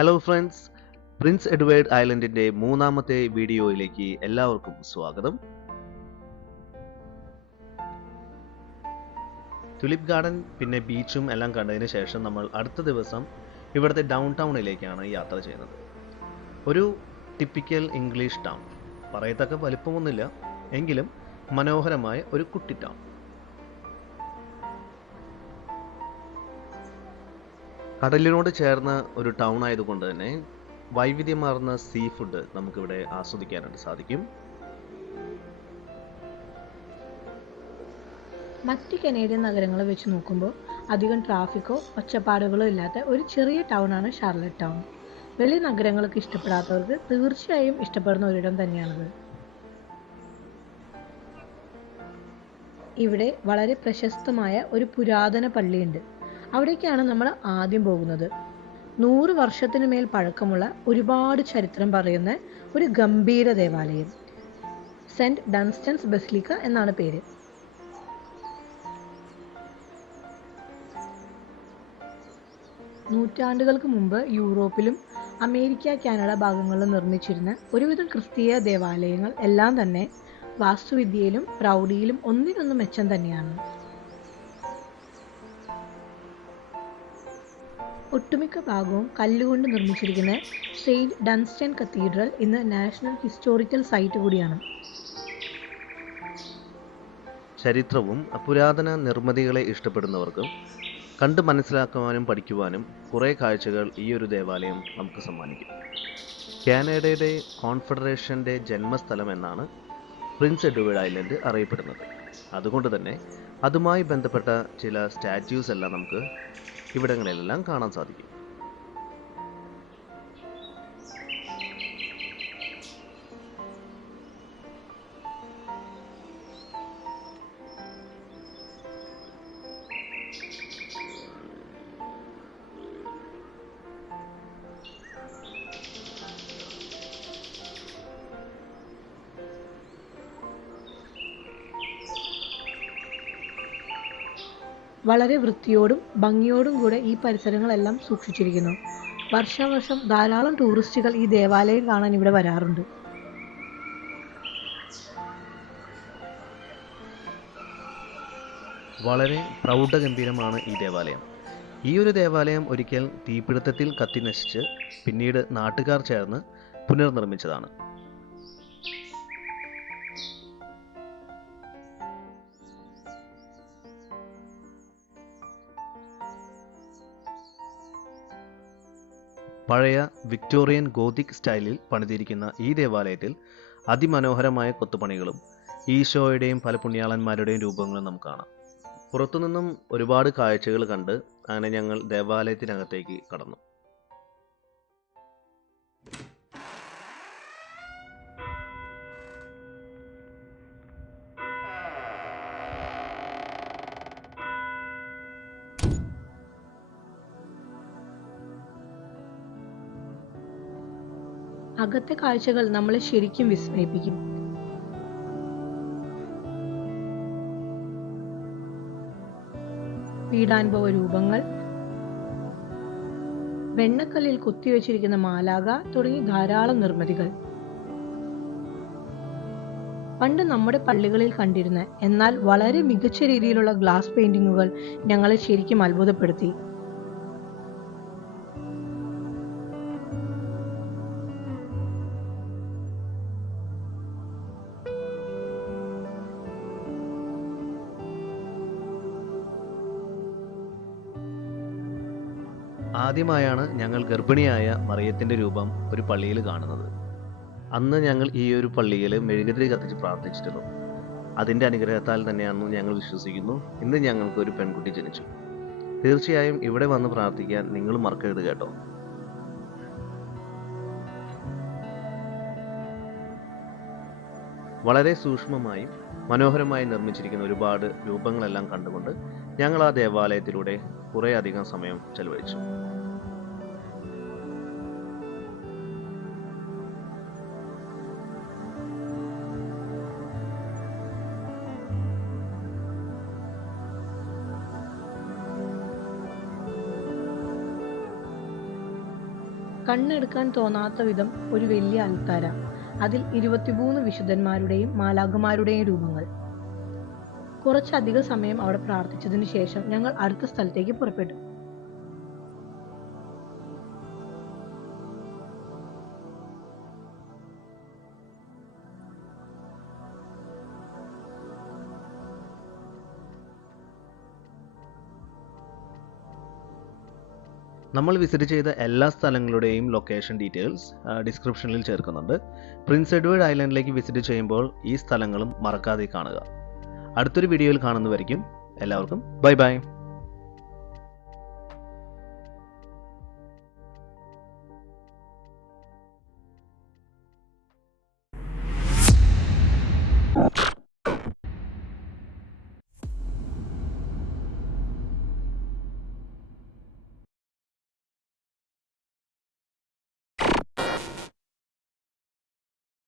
Hello friends, Prince Edward ഐലൻഡിന്റെ മൂന്നാമത്തെ വീഡിയോയിലേക്ക് എല്ലാവർക്കും സ്വാഗതം. തുലിപ് ഗാർഡൻ പിന്നെ ബീച്ചും എല്ലാം കണ്ടതിന് ശേഷം നമ്മൾ അടുത്ത ദിവസം ഇവിടുത്തെ ഡൗൺ ടൗണിലേക്കാണ് യാത്ര ചെയ്യുന്നത്. ഒരു ടിപ്പിക്കൽ ഇംഗ്ലീഷ് ടൗൺ, പറയത്തക്ക വലിപ്പമൊന്നുമില്ല, എങ്കിലും മനോഹരമായ ഒരു കുട്ടി ടൗൺ. കടലിനോട് ചേർന്ന ഒരു ടൗൺ ആയതുകൊണ്ട് തന്നെ വൈവിധ്യമാർന്ന സീ ഫുഡ് നമുക്കിവിടെ ആസ്വദിക്കാനായിട്ട് സാധിക്കും. മറ്റ് കനേഡിയൻ നഗരങ്ങളെ വെച്ച് നോക്കുമ്പോൾ അധികം ട്രാഫിക്കോ ഒച്ചപ്പാടുകളോ ഇല്ലാത്ത ഒരു ചെറിയ ടൗണാണ് ഷാർലറ്റ് ടൗൺ. വലിയ നഗരങ്ങൾക്ക് ഇഷ്ടപ്പെടാത്തവർക്ക് തീർച്ചയായും ഇഷ്ടപ്പെടുന്ന ഒരിടം തന്നെയാണത്. ഇവിടെ വളരെ പ്രശസ്തമായ ഒരു പുരാതന പള്ളിയുണ്ട്. അവിടേക്കാണ് നമ്മൾ ആദ്യം പോകുന്നത്. 100 വർഷത്തിനു മേൽ പഴക്കമുള്ള ഒരുപാട് ചരിത്രം പറയുന്ന ഒരു ഗംഭീര ദേവാലയം. സെന്റ് ഡൺസ്റ്റൻസ് ബസിലിക്ക എന്നാണ് പേര്. നൂറ്റാണ്ടുകൾക്ക് മുമ്പ് യൂറോപ്പിലും അമേരിക്ക, കാനഡ ഭാഗങ്ങളിലും നിർമ്മിച്ചിരുന്ന ഒരുവിധം ക്രിസ്തീയ ദേവാലയങ്ങൾ എല്ലാം തന്നെ വാസ്തുവിദ്യയിലും പ്രൗഢിയിലും ഒന്നിനൊന്ന് മെച്ചം തന്നെയാണ്. ഒട്ടുമിക്ക ഭാഗവും കല്ലുകൊണ്ട് നിർമ്മിച്ചിരിക്കുന്ന സെയിന്റ് ഡൺസ്റ്റൺ കത്തീഡ്രൽ ഇന്ന് നാഷണൽ ഹിസ്റ്റോറിക്കൽ സൈറ്റ് കൂടിയാണ്. ചരിത്രവും പുരാതന നിർമ്മിതികളെ ഇഷ്ടപ്പെടുന്നവർക്ക് കണ്ട് മനസ്സിലാക്കുവാനും പഠിക്കുവാനും കുറേ കാഴ്ചകൾ ഈ ഒരു ദേവാലയം നമുക്ക് സമ്മാനിക്കും. കാനഡയുടെ കോൺഫെഡറേഷന്റെ ജന്മസ്ഥലം എന്നാണ് പ്രിൻസ് എഡ്വേർഡ് ഐലൻഡ് അറിയപ്പെടുന്നത്. അതുകൊണ്ട് തന്നെ അതുമായി ബന്ധപ്പെട്ട ചില സ്റ്റാറ്റ്യൂസ് എല്ലാം നമുക്ക് ഇവിടങ്ങളിലെല്ലാം കാണാൻ സാധിക്കും. വളരെ വൃത്തിയോടും ഭംഗിയോടും കൂടെ ഈ പരിസരങ്ങളെല്ലാം സൂക്ഷിച്ചിരിക്കുന്നു. വർഷാവർഷം ധാരാളം ടൂറിസ്റ്റുകൾ ഈ ദേവാലയം കാണാൻ ഇവിടെ വരാറുണ്ട്. വളരെ പ്രൗഢഗംഭീരമാണ് ഈ ദേവാലയം. ഈ ഒരു ദേവാലയം ഒരിക്കൽ തീപിടുത്തത്തിൽ കത്തിനശിച്ച് പിന്നീട് നാട്ടുകാർ ചേർന്ന് പുനർനിർമ്മിച്ചതാണ്. പഴയ വിക്ടോറിയൻ ഗോതിക് സ്റ്റൈലിൽ പണിതിരിക്കുന്ന ഈ ദേവാലയത്തിൽ അതിമനോഹരമായ കൊത്തുപണികളും ഈശോയുടെയും പല പുണ്യാളന്മാരുടെയും രൂപങ്ങളും നമുക്ക് കാണാം. പുറത്തുനിന്നും ഒരുപാട് കാഴ്ചകൾ കണ്ട് അങ്ങനെ ഞങ്ങൾ ദേവാലയത്തിനകത്തേക്ക് കടന്നു. അകത്തെ കാഴ്ചകൾ നമ്മളെ ശരിക്കും വിസ്മയിപ്പിക്കും. പീഡാനുഭവ രൂപങ്ങൾ, വെണ്ണക്കല്ലിൽ കുത്തിവെച്ചിരിക്കുന്ന മാലാഖ തുടങ്ങി ധാരാളം നിർമ്മിതികൾ. പണ്ട് നമ്മുടെ പള്ളികളിൽ കണ്ടിരുന്ന എന്നാൽ വളരെ മികച്ച രീതിയിലുള്ള ഗ്ലാസ് പെയിന്റിങ്ങുകൾ ഞങ്ങളെ ശരിക്കും അത്ഭുതപ്പെടുത്തി. ആദ്യമായാണ് ഞങ്ങൾ ഗർഭിണിയായ മറിയത്തിന്റെ രൂപം ഒരു പള്ളിയിൽ കാണുന്നത്. അന്ന് ഞങ്ങൾ ഈ ഒരു പള്ളിയിൽ മെഴുകുതിരി കത്തിച്ച് പ്രാർത്ഥിച്ചിരുന്നു. അതിൻ്റെ അനുഗ്രഹത്താൽ തന്നെയാണെന്ന് ഞങ്ങൾ വിശ്വസിക്കുന്നു ഇന്ന് ഞങ്ങൾക്ക് ഒരു പെൺകുട്ടി ജനിച്ചു. തീർച്ചയായും ഇവിടെ വന്ന് പ്രാർത്ഥിക്കാൻ നിങ്ങൾ മറക്കരുത് കേട്ടോ. വളരെ സൂക്ഷ്മമായും മനോഹരമായി നിർമ്മിച്ചിരിക്കുന്ന ഒരുപാട് രൂപങ്ങളെല്ലാം കണ്ടുകൊണ്ട് ഞങ്ങൾ ആ ദേവാലയത്തിലൂടെ കുറേ അധികം സമയം ചെലവഴിച്ചു. കണ്ണെടുക്കാൻ തോന്നാത്ത വിധം ഒരു വലിയ അൽത്താര, അതിൽ 23 വിശുദ്ധന്മാരുടെയും മാലാഖമാരുടെയും രൂപങ്ങൾ. കുറച്ചധിക സമയം അവിടെ പ്രാർത്ഥിച്ചതിന് ശേഷം ഞങ്ങൾ അടുത്ത സ്ഥലത്തേക്ക് പുറപ്പെട്ടു. നമ്മൾ വിസിറ്റ് ചെയ്ത എല്ലാ സ്ഥലങ്ങളുടെയും ലൊക്കേഷൻ ഡീറ്റെയിൽസ് ഡിസ്ക്രിപ്ഷനിൽ ചേർക്കുന്നുണ്ട്. പ്രിൻസ് എഡ്വേർഡ് ഐലൻഡിലേക്ക് വിസിറ്റ് ചെയ്യുമ്പോൾ ഈ സ്ഥലങ്ങളും മറക്കാതെ കാണുക. അടുത്തൊരു വീഡിയോയിൽ കാണുന്നവരിക്കും എല്ലാവർക്കും ബൈ ബൈ.